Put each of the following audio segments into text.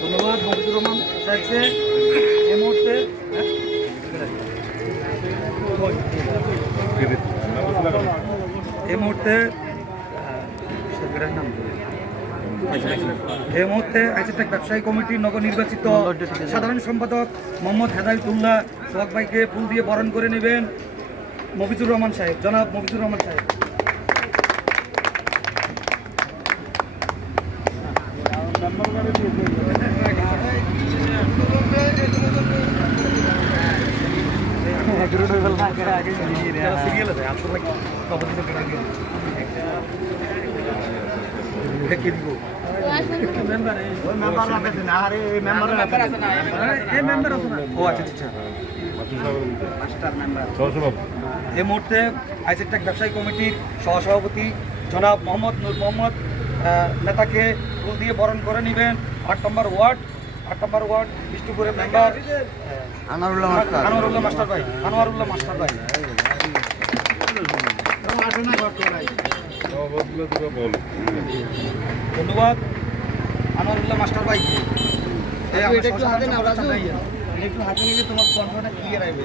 ধন্যবাদ মফিজুর রহমান সাহেবকে এই মুহূর্তে আইসিটেক ব্যবসায়ী কমিটির নবনির্বাচিত সাধারণ সম্পাদক মোহাম্মদ হেদায়েতুল্লাহ সোহাগ ভাইকে ফুল দিয়ে বরণ করে নেবেন মফিজুর রহমান সাহেব, জনাব মফিজুর রহমান সাহেব। এই মুহূর্তে আইসিটেক ব্যবসায়ী কমিটির সহসভাপতি জনাব মোহাম্মদ নূর মোহাম্মদ নেতাকে ফুল দিয়ে বরণ করে নেবেন ৮ নম্বর ওয়ার্ড বিষ্ণুপুরের মেম্বার আনোয়ারুল্লাহ মাস্টার ভাই। ধন্যবাদ আনোয়ারুল্লাহ মাস্টার ভাই। একটু হাতে নিলে তোমার কণ্ঠটা ক্লিয়ার আসবে।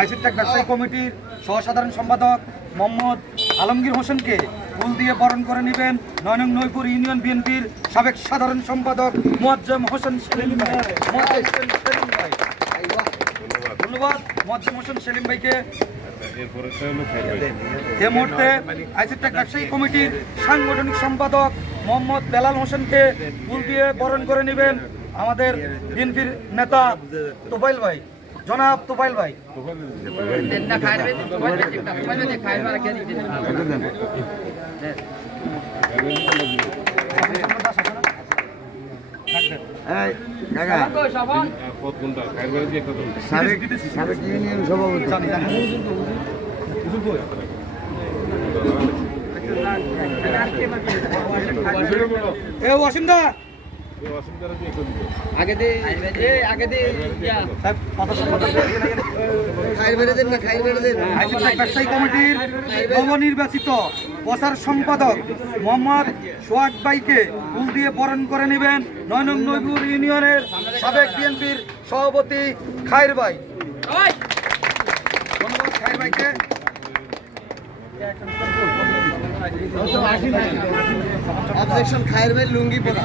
আইসিটেক ব্যবসায়ী কমিটির সহসাধারণ সম্পাদক মোহাম্মদ আলমগীর হোসেনকে ফুল দিয়ে বরণ করে নেবেন ৯ নং নৈপুর ইউনিয়ন বিএনপির সাবেক সাধারণ সম্পাদক মোয়াজ্জেম হোসেন সেলিম ভাই। ধন্যবাদ মোয়াজ্জেম হোসেন সেলিম ভাইকে। এই মুহূর্তে আইসিটেক ব্যবসায়ী কমিটির সাংগঠনিক সম্পাদক মোহাম্মদ বেলাল হোসেনকে ফুল দিয়ে বরণ করে নেবেন আমাদের বিএনপির নেতা তোফাইল ভাই, জনাব তোফাইল ভাই। অসীমদা ব্যবসায়ী কমিটির নবনির্বাচিত প্রচার সম্পাদক মোহাম্মদ সোহাগ ভাইকে ফুল দিয়ে বরণ করে নেবেন ৯ নং নৈপুর ইউনিয়নের সাবেক বিএনপির সভাপতি খায়ের ভাই। ধন্যবাদ খায়ের ভাইকে। খায়ের ভাই লুঙ্গি পরা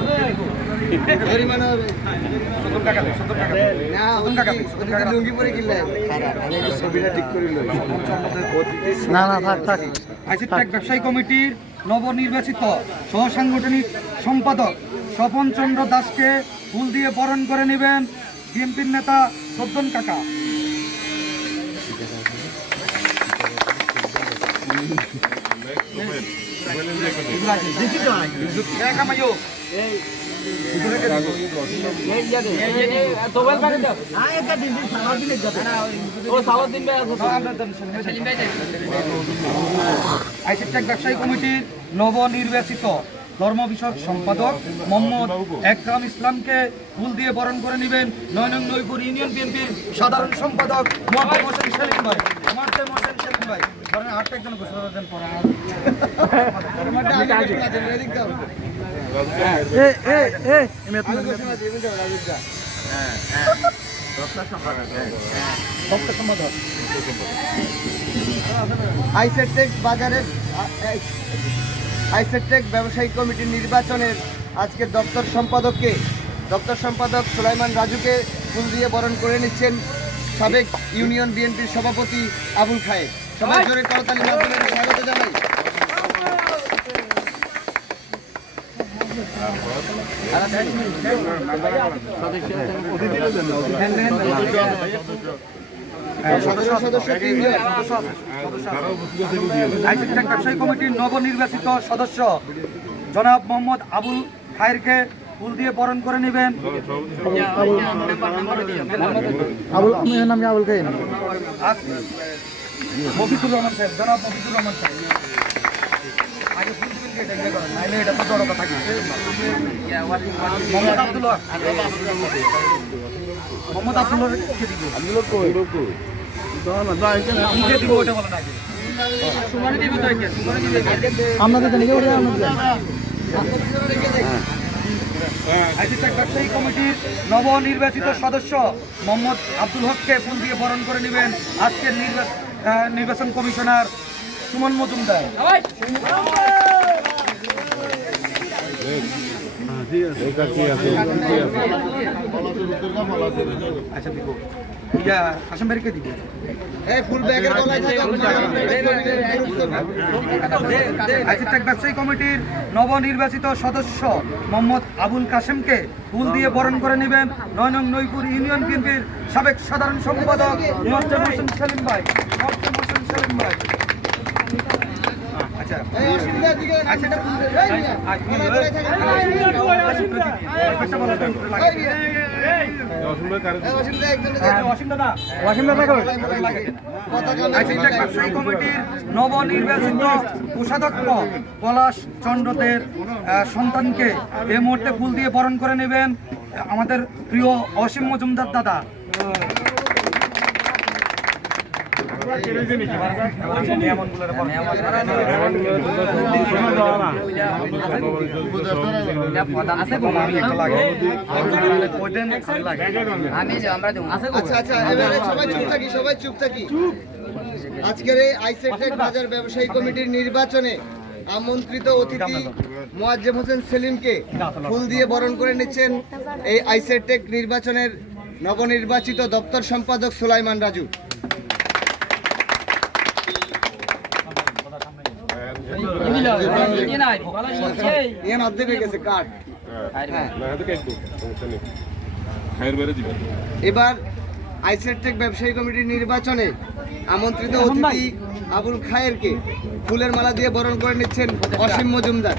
লুঙ্গি পরে কিনলে ছবিটা ঠিক করে আইসিটেক ব্যবসায়ী কমিটির নবনির্বাচিত সহসাংগঠনিক সম্পাদক স্বপন চন্দ্র দাসকে ফুল দিয়ে বরণ করে নেবেন বিএনপির নেতা সদ্দন কাকা। আইসিটেক ব্যবসায়ী কমিটির নবনির্বাচিত ধর্ম বিষয়ক সম্পাদক মোহাম্মদ একরাম ইসলামকে ফুল দিয়ে বরণ করে নেবেন ৯ নং নৈপুর ইউনিয়ন বিএনপির সাধারণ সম্পাদক মোহাম্মদ হোসেন সেলিম ভাই। একজন আইসিটেক ব্যবসায়ী কমিটির নির্বাচনের আজকের দপ্তর সম্পাদক সুলাইমান রাজুকে ফুল দিয়ে বরণ করে নিচ্ছেন সাবেক ইউনিয়ন বিএনপির সভাপতি আবুল খায়ের। সবাই জোরে করতালি মাধ্যমে স্বাগত জানাই। আইসিটেক ব্যবসায়ী কমিটির নবনির্বাচিত সদস্য জনাব মোহাম্মদ আবুল খায়েরকে ফুল দিয়ে বরণ করে নেবেন মফিজুর রহমান সাহেব, জনাব মফিজুর রহমান সাহেব। আগে ফুল দিবেন কে এটা করেন, নাইলে এটা তো বড় কথা। মোহাম্মদ আব্দুল্লাহ, মোহাম্মদ আব্দুল্লাহ কে দিব? আব্দুল্লাহ কই? মুখে দিব ওটা বলেন আগে। সুমানি দিব তো আগে, সুমানি দিবে। আপনাদের জানি কি ওটা আমাদের আইসিটেক ব্যবসায়ী কমিটির নবনির্বাচিত সদস্য মোহাম্মদ আব্দুল হককে ফুল দিয়ে বরণ করে নেবেন আজকের নির্বাচন কমিশনার সুমন মজুমদার। আচ্ছা দিব ইয়া হাসান ভাইকে দিব। আইসিটেক ব্যবসায়ী কমিটির নবনির্বাচিত সদস্য মোহাম্মদ আবুল কাশেমকে ফুল দিয়ে বরণ করে নেবেন ৯ নং নইপুর ইউনিয়ন বিএনপির সাবেক সাধারণ সম্পাদক মোয়াজ্জেম হোসেন সেলিম ভাই। আচ্ছা ব্যবসায়ী কমিটির নবনির্বাচিত কোষাধ্যক্ষ পলাশ চন্দ্রদের সন্তানকে এই মুহূর্তে ফুল দিয়ে বরণ করে নেবেন আমাদের প্রিয় অসীম মজুমদার দাদা। সবাই চুপ থাকি। আজকের এই আইসিটেক বাজার ব্যবসায়ী কমিটির নির্বাচনে আমন্ত্রিত অতিথি মোয়াজ্জেম হোসেন সেলিমকে ফুল দিয়ে বরণ করে নিচ্ছেন এই আইসিটেক নির্বাচনের নবনির্বাচিত দপ্তর সম্পাদক সুলাইমান রাজু। এবার আইসিটেক ব্যবসায়ী কমিটির নির্বাচনে আমন্ত্রিত অতিথি আবুল খায়েরকে ফুলের মালা দিয়ে বরণ করে নিচ্ছেন অসীম মজুমদার।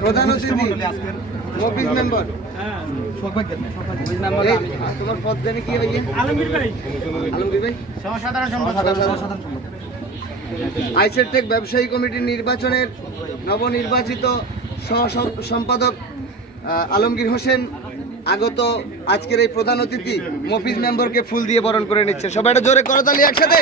প্রধান অতিথি মফিজ মেম্বার। তোমার পদ জানি কি ভাই? আলমগীর ভাই, সাধারণ সম্পাদক। আইসিটেক ব্যবসায়ী কমিটির নির্বাচনের নবনির্বাচিত সম্পাদক আলমগীর হোসেন আগত আজকের এই প্রধান অতিথি মফিজ মেম্বারকে ফুল দিয়ে বরণ করে নিচ্ছে। সবাই একটা জোরে করতালি একসাথে।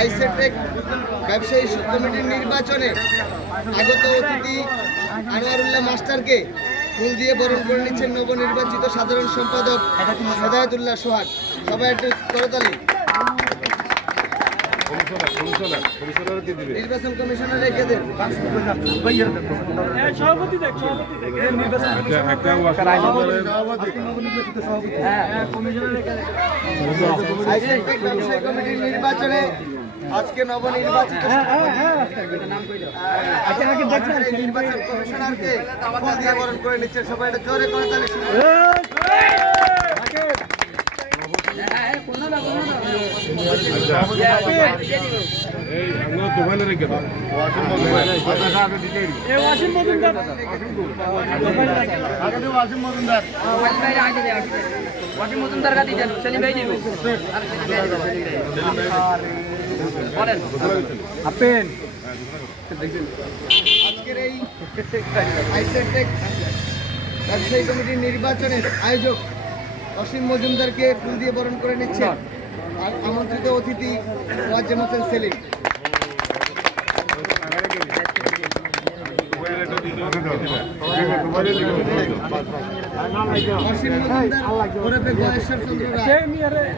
আইসিটেক ব্যবসায়ী কমিটির নির্বাচনে আগত অতিথি আনোয়ারুল্লাহ মাস্টারকে ফুল দিয়ে বরণ করে নিচ্ছেন নবনির্বাচিত সাধারণ সম্পাদক হেদায়েতুল্লাহ সোহাগ। সবাই একটু করতালি। নির্বাচন কমিশনার রেখে দেন। কমিটির নির্বাচনে আজকে নবনির্বাচিত নির্বাচন কমিশনারকে ফুল দিয়ে বরণ করে নিচ্ছে। সবাই এটা জোরে করতালি। আজকের এই আইসিটেক ব্যবসায়ী কমিটির নির্বাচনের আয়োজক অসীম মজুমদারকে ফুল দিয়ে বরণ করে নিচ্ছে আর আমন্ত্রিত অতিথি মোয়াজ্জেম হোসেন সেলিম। অসীম মজুমদার ওরফে গয়েশ্বর চন্দ্র রায়।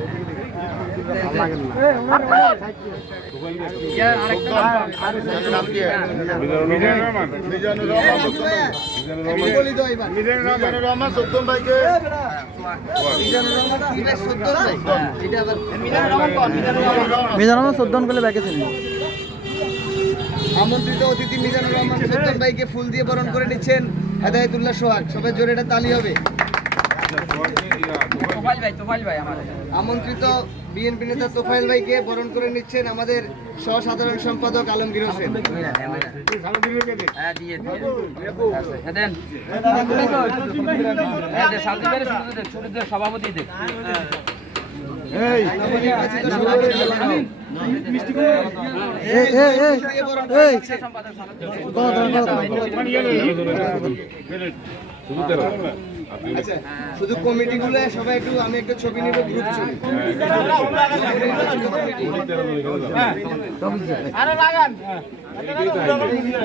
আমন্ত্রিত অতিথি মিজানুর রহমান সদ্দাম ভাইকে ফুল দিয়ে বরণ করে নিচ্ছেন হেদায়েতুল্লাহ সোহাগ। সবাই জোরে এটা তালি হবে। আমন্ত্রিত বিএনপি নেতা তোফায়েল ভাইকে বরণ করে নিচ্ছেন আমাদের সহ-সাধারণ সম্পাদক আলমগীর হোসেন। সভাপতি নবনির্বাচিত সভাপতি আচ্ছা, শুধু কমিটিগুলো সবাই একটু, আমি একটা ছবি নিব, গ্রুপ ছবি।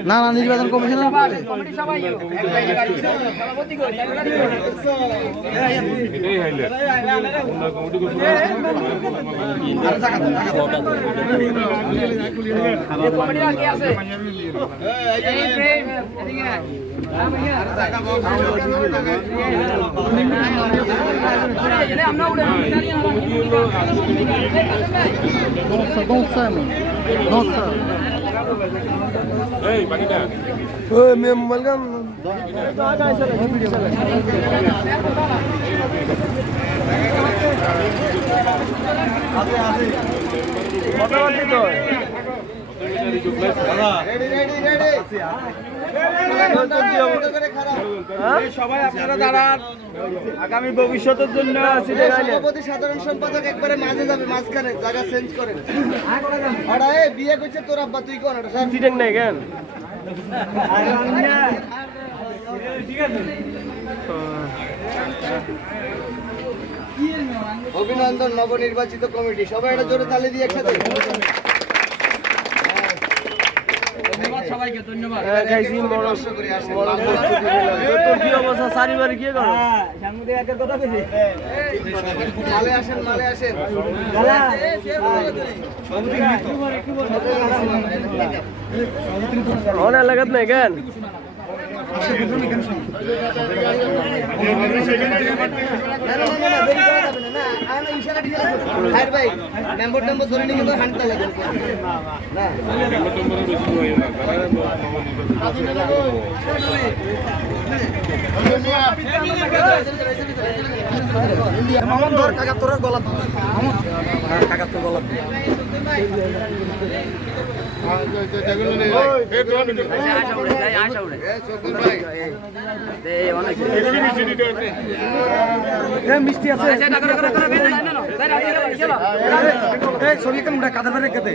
না না, নির্বাচন কমিশন সবাই আপনারা দাঁড়ান, আগামী ভবিষ্যতের জন্য সভাপতি সাধারণ সম্পাদক একবারে মাঝে যাবে, মাঝখানে জায়গা চেঞ্জ করেন। বিয়ে করছে তোর আব্বা, তুই কোন সিটেন নাই কেন? অভিনন্দন নবনির্বাচিত কমিটি। সবাই এটা জোরে তালি দিয়ে একসাথে। সবাইকে ধন্যবাদ। মালে আসেন, মালে আসেন। অনেক লাগাত নাই কেন? মেম্বার টেম্বার ধরে নিয়ে কিন্তু হাঁটতে লাগে মিষ্টি আছে ছবি কেন কাদের বেড়ে কেটে